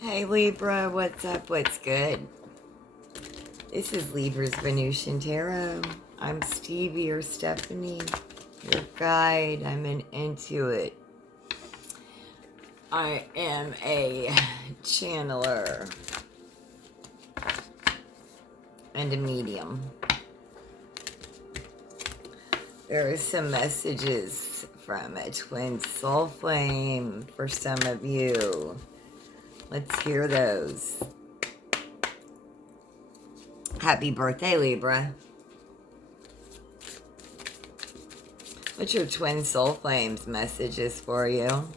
Hey Libra, what's up? What's good? This is Libra's Venusian Tarot. I'm Stevie or Stephanie, your guide. I'm an intuit. I am a channeler and a medium. There are some messages from a twin soul flame for some of you. Let's hear those. Happy birthday, Libra. What's your twin soul flames messages for you?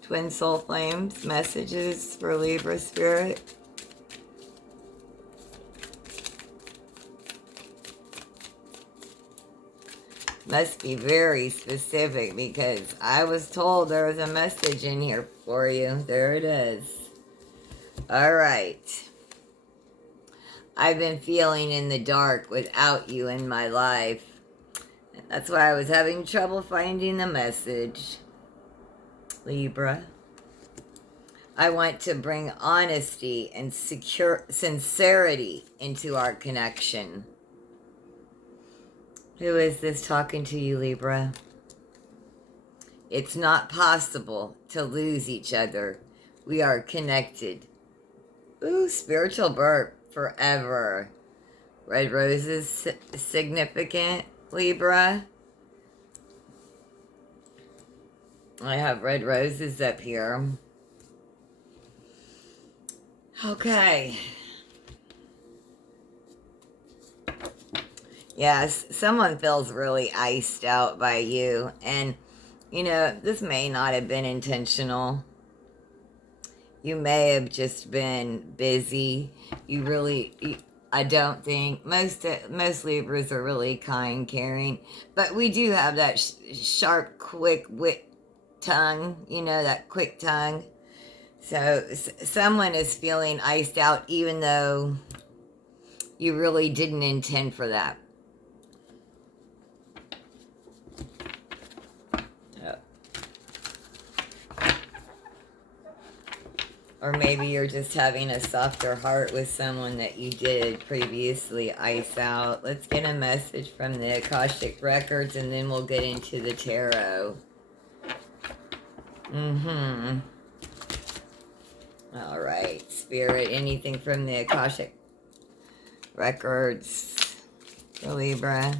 Twin soul flames messages for Libra spirit. Must be very specific because I was told there was a message in here for you. There it is. All right. I've been feeling in the dark without you in my life. That's why I was having trouble finding the message. Libra. I want to bring honesty and sincerity into our connection. Who is this talking to you, Libra? It's not possible to lose each other. We are connected. Ooh, spiritual burp forever. Red roses significant, Libra. I have red roses up here. Okay. Yes, someone feels really iced out by you. And, you know, this may not have been intentional. You may have just been busy. I don't think, most Libras are really kind, caring. But we do have that sharp, quick wit tongue. You know, that quick tongue. So someone is feeling iced out even though you really didn't intend for that. Or maybe you're just having a softer heart with someone that you did previously ice out. Let's get a message from the Akashic Records and then we'll get into the tarot. All right, Spirit, anything from the Akashic Records for Libra?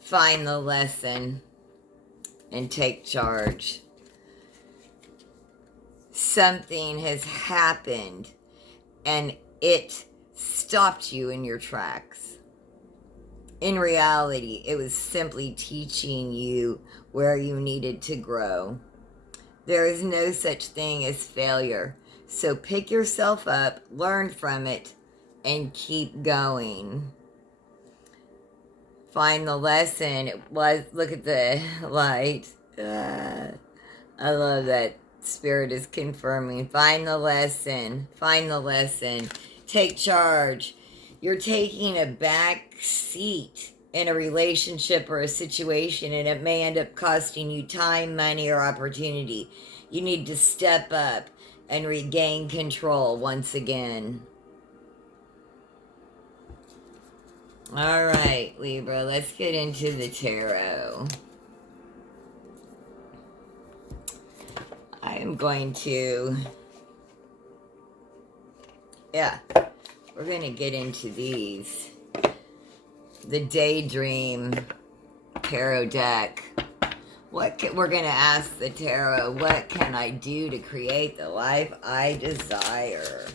Find the lesson and take charge. Something has happened and it stopped you in your tracks. In reality, it was simply teaching you where you needed to grow. There is no such thing as failure. So pick yourself up, learn from it, and keep going. Find the lesson. Look at the light. I love that Spirit is confirming. Find the lesson. Find the lesson. Take charge. You're taking a back seat in a relationship or a situation, and it may end up costing you time, money, or opportunity. You need to step up and regain control once again. All right, Libra, let's get into the tarot. I am going to, we're going to get into these. The Daydream Tarot deck. We're going to ask the tarot, what can I do to create the life I desire?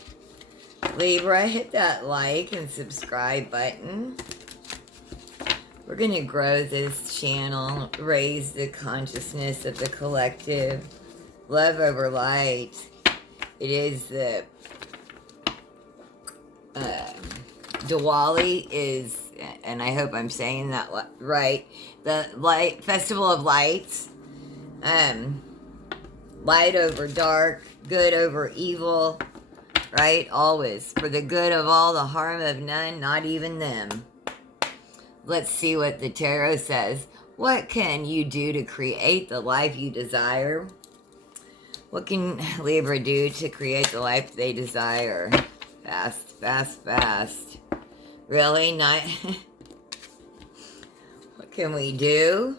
Libra, hit that like and subscribe button. We're going to grow this channel, raise the consciousness of the collective. Love over light. It is the Diwali is, and I hope I'm saying that right, the light Festival of Lights. Light over dark, good over evil. right? Always. For the good of all, the harm of none, not even them. Let's see what the tarot says. What can you do to create the life you desire? What can Libra do to create the life they desire? Fast, fast, fast. Really? Not... What can we do?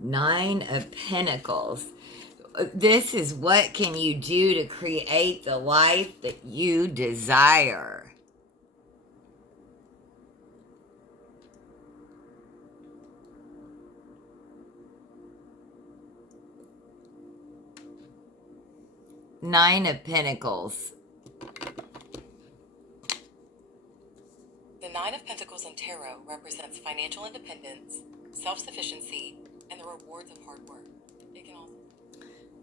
Nine of Pentacles. This is what can you do to create the life that you desire? Nine of Pentacles. The Nine of Pentacles in Tarot represents financial independence, self-sufficiency, and the rewards of hard work. It can also...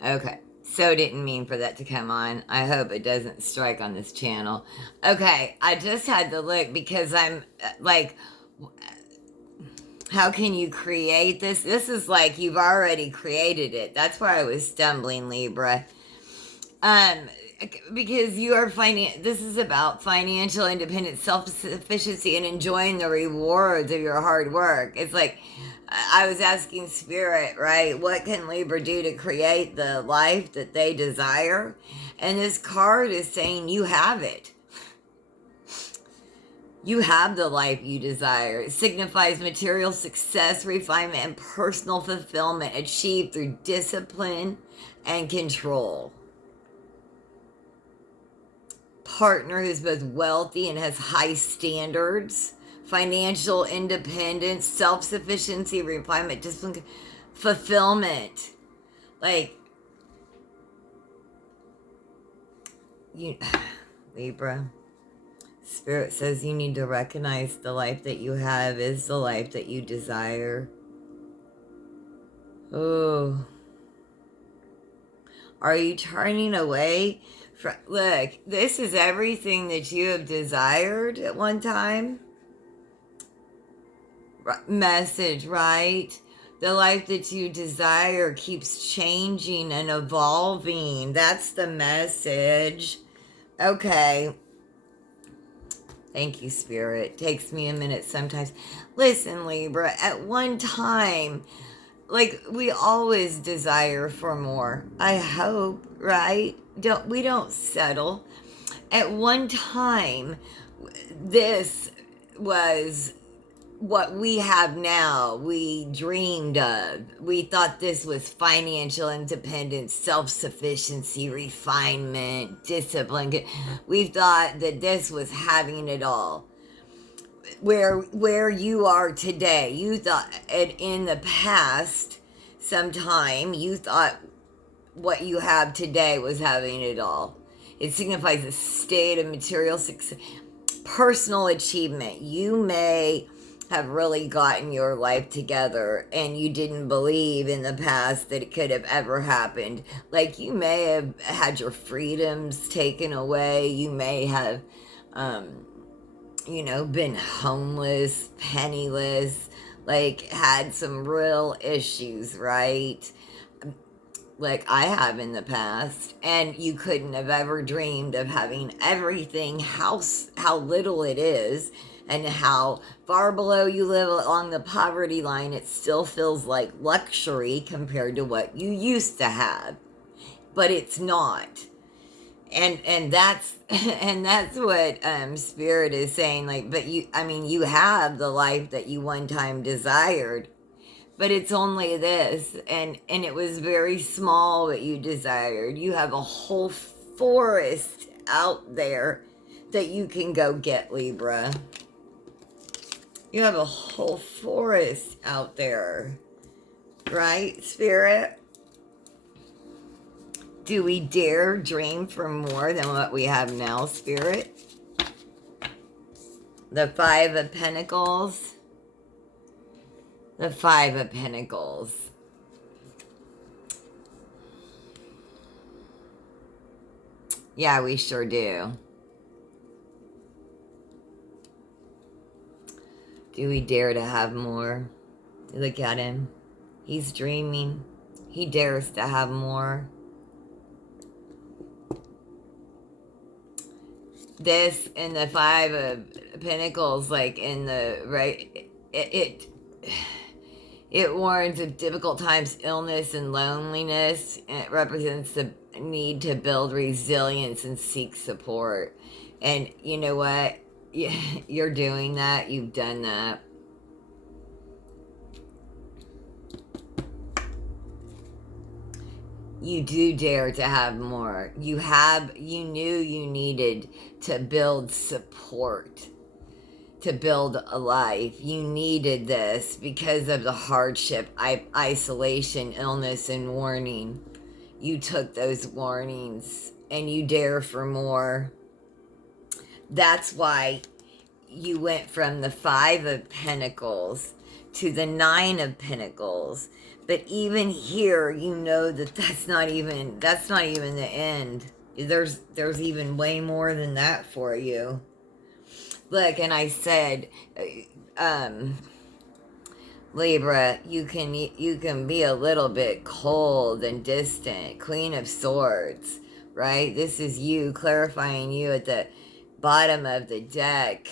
Okay, so didn't mean for that to come on. I hope it doesn't strike on this channel. Okay, I just had to look because I'm like, how can you create this? This is like you've already created it. That's why I was stumbling, Libra. Because you are this is about financial independence, self-sufficiency, and enjoying the rewards of your hard work. It's like I was asking Spirit, right? What can Libra do to create the life that they desire? And this card is saying you have it. You have the life you desire. It signifies material success, refinement, and personal fulfillment achieved through discipline and control. Partner who's both wealthy and has high standards, financial independence, self-sufficiency, refinement, discipline, fulfillment. Like, you, Libra, Spirit says you need to recognize the life that you have is the life that you desire. Oh. Are you turning away? Look, this is everything that you have desired at one time. Message, right? The life that you desire keeps changing and evolving. That's the message. Okay. Thank you, Spirit. Takes me a minute sometimes. Listen, Libra, at one time, like, we always desire for more. I hope, right? We don't settle. At one time, this was what we have now. We dreamed of. We thought this was financial independence, self-sufficiency, refinement, discipline. We thought that this was having it all. Where you are today, you thought, and in the past, sometime, you thought what you have today was having it all. It signifies a state of material success, personal achievement. You may have really gotten your life together and you didn't believe in the past that it could have ever happened. Like, you may have had your freedoms taken away. You may have, been homeless, penniless, like had some real issues, right? Like I have in the past, and you couldn't have ever dreamed of having everything, how little it is, and how far below you live along the poverty line. It still feels like luxury compared to what you used to have, but it's not. And that's what Spirit is saying. Like, but you have the life that you one time desired. But it's only this, and it was very small what you desired. You have a whole forest out there that you can go get, Libra. You have a whole forest out there, right, Spirit? Do we dare dream for more than what we have now, Spirit? The Five of Pentacles. The Five of Pentacles. Yeah, we sure do. Do we dare to have more? Look at him. He's dreaming. He dares to have more. This and the Five of Pentacles, like in the right, it warns of difficult times, illness, and loneliness. And it represents the need to build resilience and seek support. And you know what? You're doing that. You've done that. You do dare to have more. You knew you needed to build support, to build a life. You needed this because of the hardship, isolation, illness, and warning. You took those warnings and you dare for more. That's why you went from the Five of Pentacles to the Nine of Pentacles. But even here, you know that that's not even the end. There's even way more than that for you. Look, and I said, Libra, you can be a little bit cold and distant. Queen of Swords, right? This is you clarifying you at the bottom of the deck.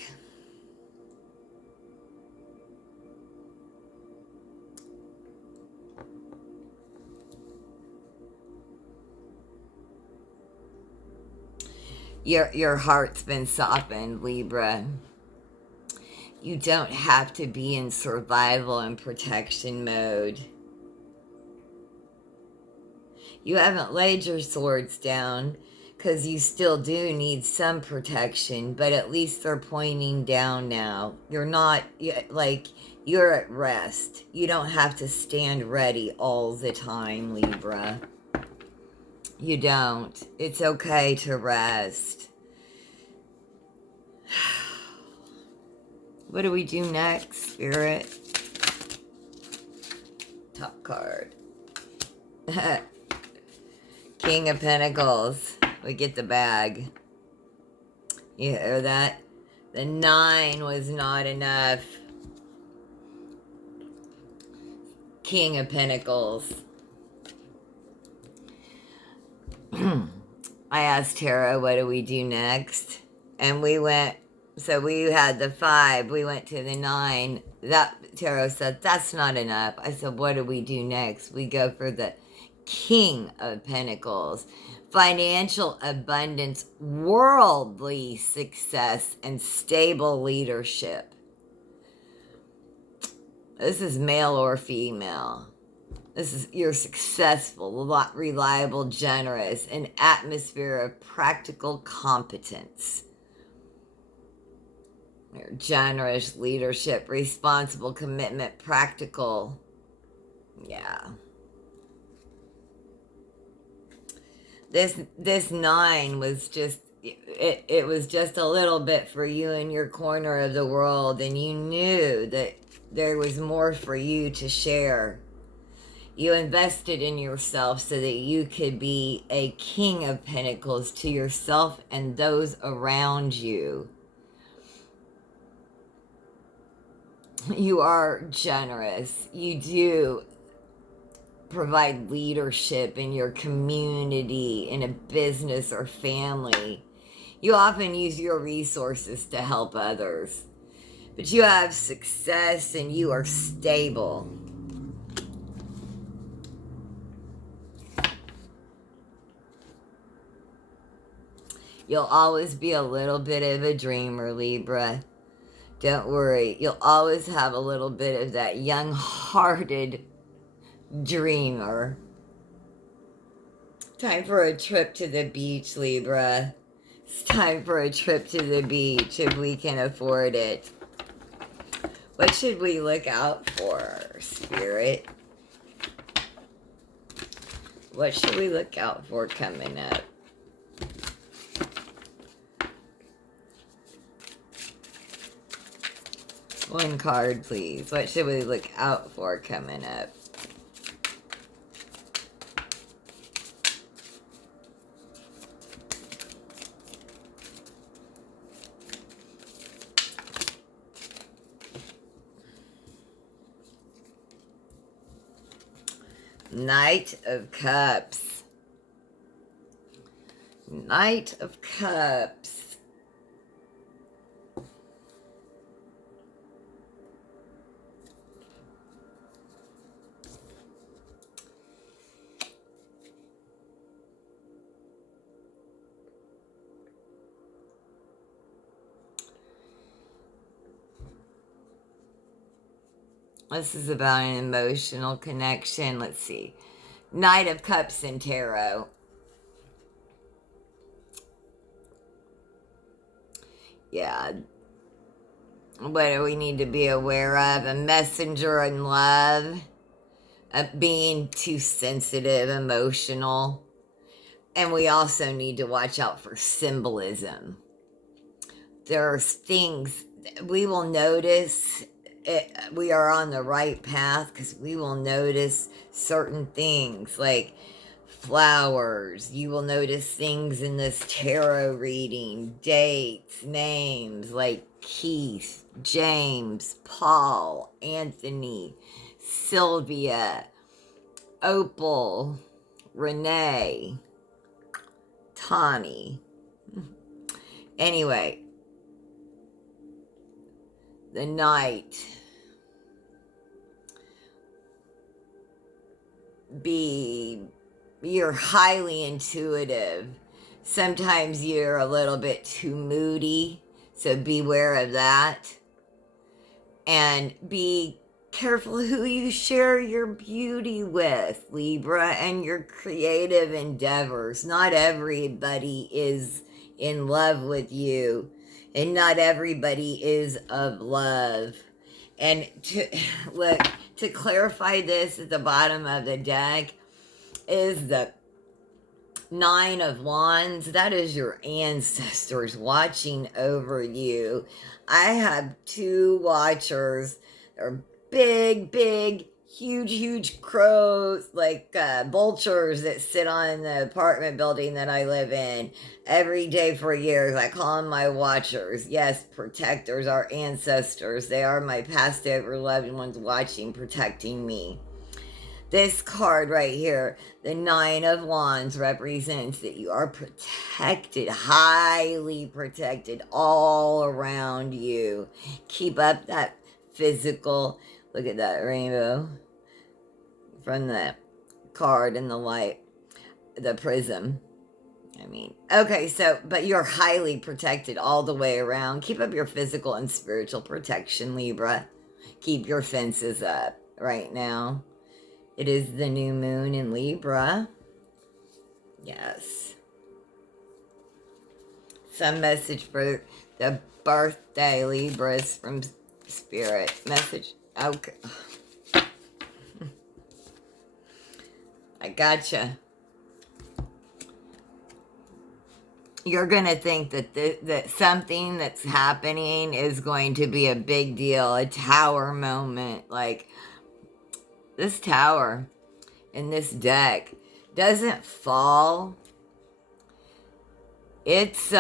Your heart's been softened, Libra. You don't have to be in survival and protection mode. You haven't laid your swords down because you still do need some protection, but at least they're pointing down now. You're not, like, you're at rest. You don't have to stand ready all the time, Libra. You don't. It's okay to rest. What do we do next, Spirit? Top card. King of Pentacles. We get the bag. You hear that? The 9 was not enough. King of Pentacles. I asked Tara, what do we do next? And we went, so we had the 5, we went to the 9. That Tara said, that's not enough. I said, what do we do next? We go for the King of Pentacles. Financial abundance, worldly success, and stable leadership. This is male or female. You're successful, reliable, generous, an atmosphere of practical competence. You're generous, leadership, responsible, commitment, practical. Yeah. This 9 was just, it was just a little bit for you in your corner of the world, and you knew that there was more for you to share. You invested in yourself so that you could be a King of Pentacles to yourself and those around you. You are generous. You do provide leadership in your community, in a business or family. You often use your resources to help others. But you have success and you are stable. You'll always be a little bit of a dreamer, Libra. Don't worry. You'll always have a little bit of that young-hearted dreamer. Time for a trip to the beach, Libra. It's time for a trip to the beach if we can afford it. What should we look out for, Spirit? What should we look out for coming up? One card, please. What should we look out for coming up? Knight of Cups. Knight of Cups. This is about an emotional connection. Let's see. Knight of Cups in Tarot. Yeah. What do we need to be aware of? A messenger in love. Being too sensitive, emotional. And we also need to watch out for symbolism. There are things we will notice. We are on the right path because we will notice certain things like flowers. You will notice things in this tarot reading, dates, names like Keith, James, Paul, Anthony, Sylvia, Opal, Renee, Tommy. Anyway, the Knight. You're highly intuitive. Sometimes you're a little bit too moody, so beware of that. And be careful who you share your beauty with, Libra, and your creative endeavors. Not everybody is in love with you, and not everybody is of love. And to clarify this, at the bottom of the deck is the Nine of Wands. That is your ancestors watching over you. I have two watchers. They're big, huge crows, like vultures that sit on the apartment building that I live in every day for years. I call them my watchers. Yes, protectors, our ancestors. They are my past over loved ones watching, protecting me. This card right here, the Nine of Wands, represents that you are protected, highly protected all around you. Keep up that physical, look at that rainbow from the card and the light, the prism. Okay, so, but you're highly protected all the way around. Keep up your physical and spiritual protection, Libra. Keep your fences up right now. It is the new moon in Libra. Yes. Some message for the birthday Libras from Spirit. Message. Okay. I gotcha. You're going to think that something that's happening is going to be a big deal, a tower moment. Like, this tower in this deck doesn't fall. It's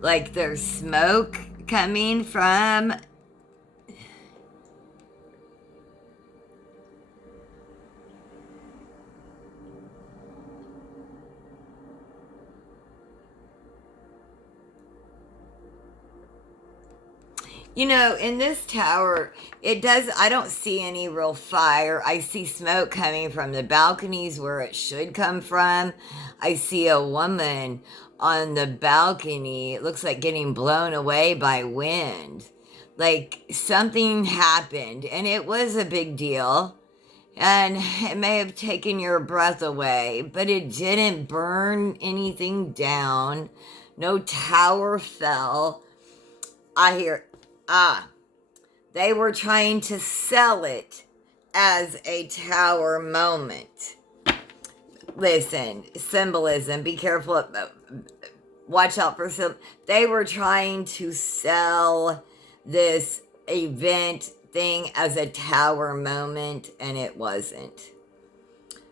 like there's smoke coming from in this tower, I don't see any real fire. I see smoke coming from the balconies where it should come from. I see a woman on the balcony. It looks like getting blown away by wind. Like something happened and it was a big deal. And it may have taken your breath away, but it didn't burn anything down. No tower fell. I hear, They were trying to sell it as a tower moment. Listen, symbolism, be careful. Watch out for some. They were trying to sell this event thing as a tower moment, and it wasn't.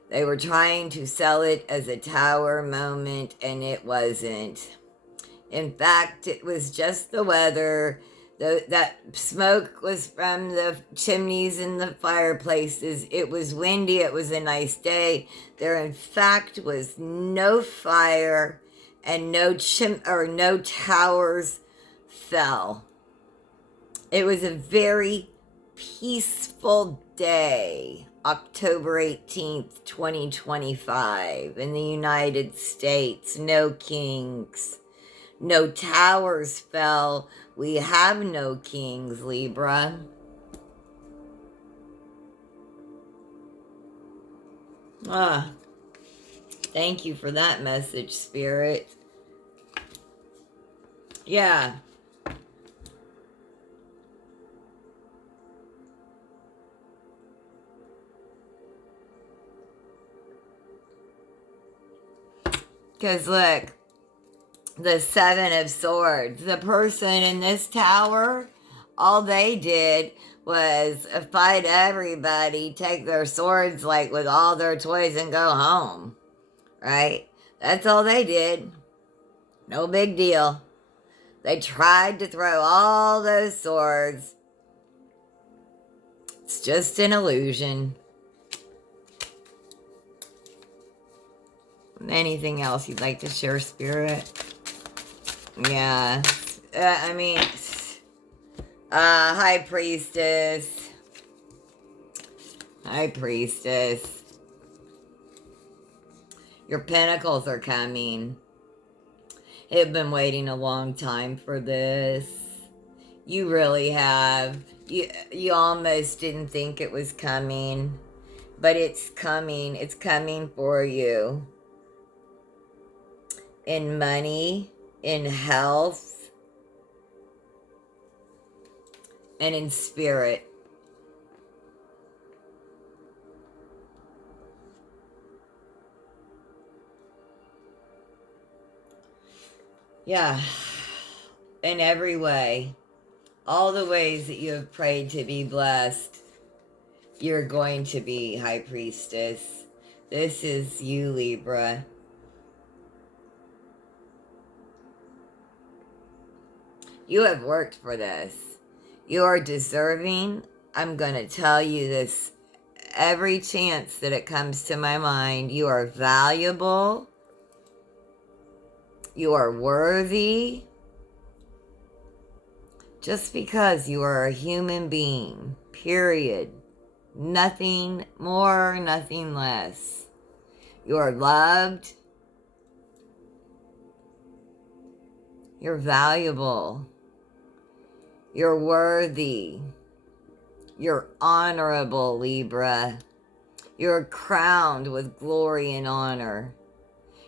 They were trying to sell it as a tower moment, and it wasn't. In fact, it was just the weather. That smoke was from the chimneys and the fireplaces. It was windy. It was a nice day. There, in fact, was no fire, and no towers fell. It was a very peaceful day, October 18th, 2025, in the United States. No kings. No towers fell. We have no kings, Libra. Thank you for that message, Spirit. Yeah. Because look, the Seven of Swords, the person in this tower, all they did was fight everybody, take their swords like with all their toys and go home, right? That's all they did. No big deal. They tried to throw all those swords. It's just an illusion. Anything else you'd like to share, Spirit? Yeah. High Priestess. High Priestess. Your pentacles are coming. You've been waiting a long time for this. You really have. You almost didn't think it was coming. But it's coming. It's coming for you. In money, in health, and in spirit. Yeah, in every way, all the ways that you have prayed to be blessed, you're going to be, High Priestess. This is you, Libra. You have worked for this. You are deserving. I'm going to tell you this every chance that it comes to my mind. You are valuable. You are worthy. Just because you are a human being, period. Nothing more, nothing less. You are loved. You're valuable. You're worthy. You're honorable, Libra. You're crowned with glory and honor.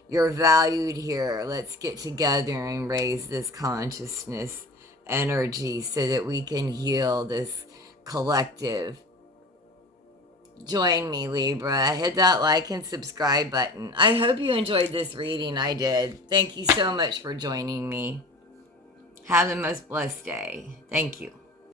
You're valued here. Let's get together and raise this consciousness energy so that we can heal this collective. Join me, Libra. Hit that like and subscribe button. I hope you enjoyed this reading. I did. Thank you so much for joining me. Have the most blessed day. Thank you.